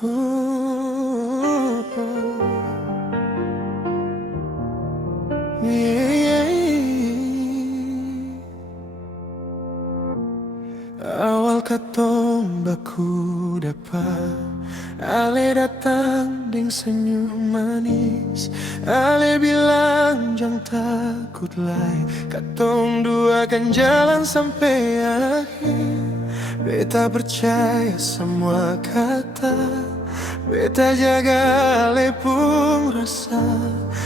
Uh, yeah. Awal katong baku dapat, Ale datang deng senyum manis. Ale bilang jangan takut lai, katong dua akan jalan sampai akhir. Beta percaya semua kata, beta jaga Ale pun rasa.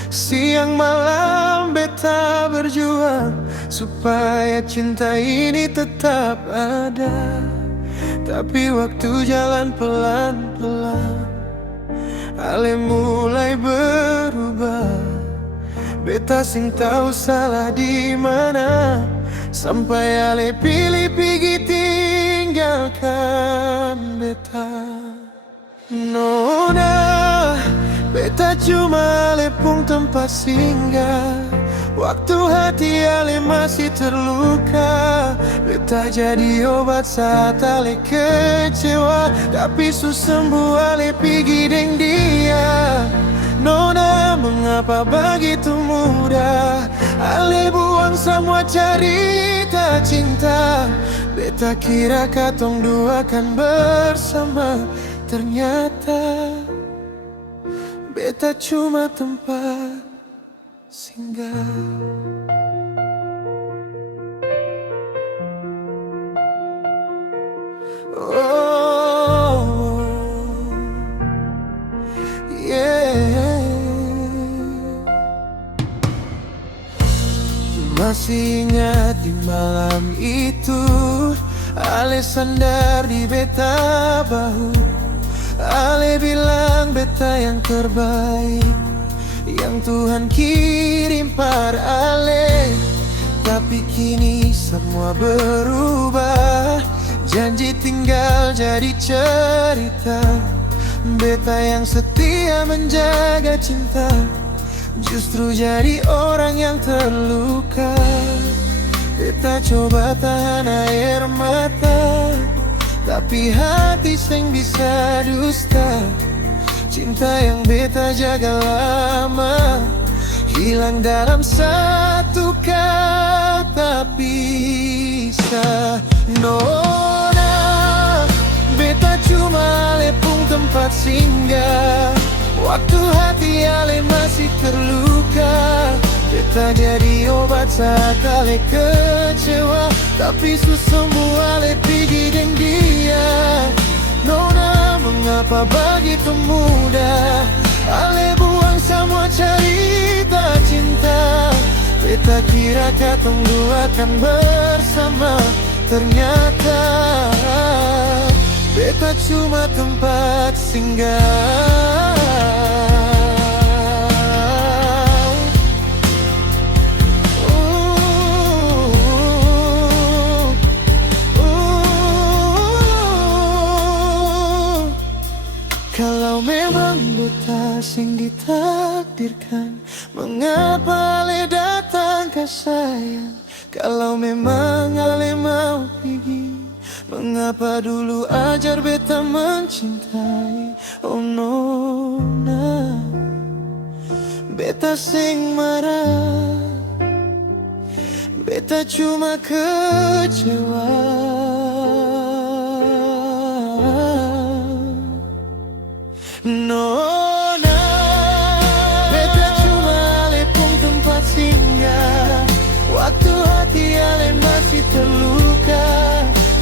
Siang malam beta berjuang supaya cinta ini tetap ada. Tapi waktu jalan pelan-pelan, Ale mulai berubah. Beta sing tahu salah di mana, sampai Ale pilih pergi tinggalkan beta. Nona, beta cuma Ale pun tempat singgah. Waktu hati Ale masih terluka, beta jadi obat saat Ale kecewa. Tapi sembuh Ale pergi deng dia. Nona, mengapa begitu mudah Ale buang semua cerita cinta? Beta kira katong dua kan bersama, ternyata beta cuma tempat singgah. Oh, yeah. Masih ingat di malam itu, Ale sandar di beta bahu. Ale bilang beta yang terbaik, yang Tuhan kirim par Ale. Tapi kini semua berubah, janji tinggal jadi cerita. Beta yang setia menjaga cinta, justru jadi orang yang terluka. Beta coba tahan air mata, tapi hati sing bisa dusta. Cinta yang beta jaga lama, hilang dalam satu kata pisah. Nona, beta cuma Ale pun tempat singgah. Waktu hati Ale masih terluka, beta jadi obat saat Ale kecewa. Tapi sembuh Ale pergi deng dia. Nona, mengapa begitu mudah Ale buang semua cerita cinta? Beta kira katong dua kan bersama, ternyata beta cuma tempat singgah. Kalau memang beta sing ditakdirkan, mengapa Ale datang ke sayang? Kalau memang Ale mau pergi, mengapa dulu ajar beta mencintai? Oh Nona, beta sing marah, beta cuma kecewa. Nona, beta cuma Ale pun tempat singgah. Waktu hati Ale masih terluka,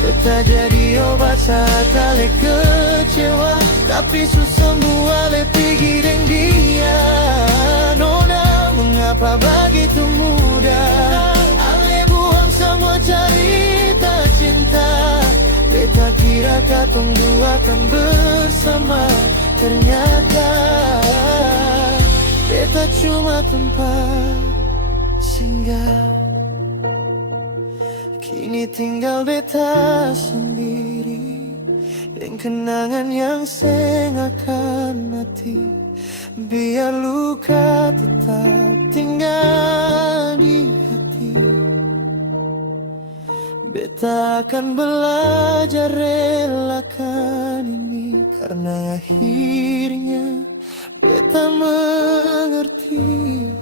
beta jadi obat saat Ale kecewa. Tapi sembuh Ale pergi deng dia. Nona, mengapa begitu mudah Ale buang semua cerita cinta? Beta kira katong dua kan bersama, ternyata beta cuma tempat singgah. Kini tinggal beta sendiri, yang kenangan yang sengakan mati. Biar luka tetap tinggal di hati. Beta akan belajar relakan ini, karena akhirnya beta mengerti.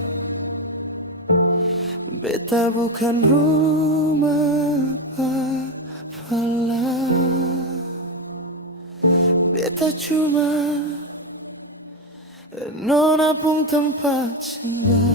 Beta bukan rumah pala, beta cuma nona pung tempat singgah.